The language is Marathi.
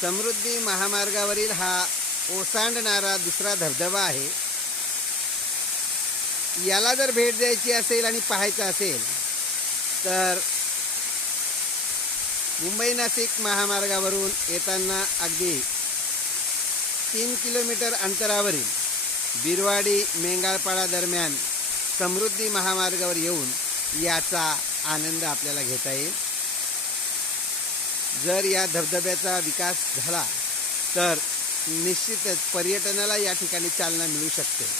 समृद्धी महामार्गावरील हा ओसांडणारा दुसरा धबधबा आहे. याला जर भेट द्यायची असेल आणि पाहायचं असेल तर मुंबई नाशिक महामार्गावरून येताना अगदी तीन किलोमीटर अंतरावरील बिरवाडी मेंगाळपाडा दरम्यान समृद्धी महामार्गावर येऊन याचा आनंद आपल्याला घेता येईल. जर या धबधब्याचा विकास झाला तर निश्चितच पर्यटनाला या ठिकाणी चालना मिळू शकते.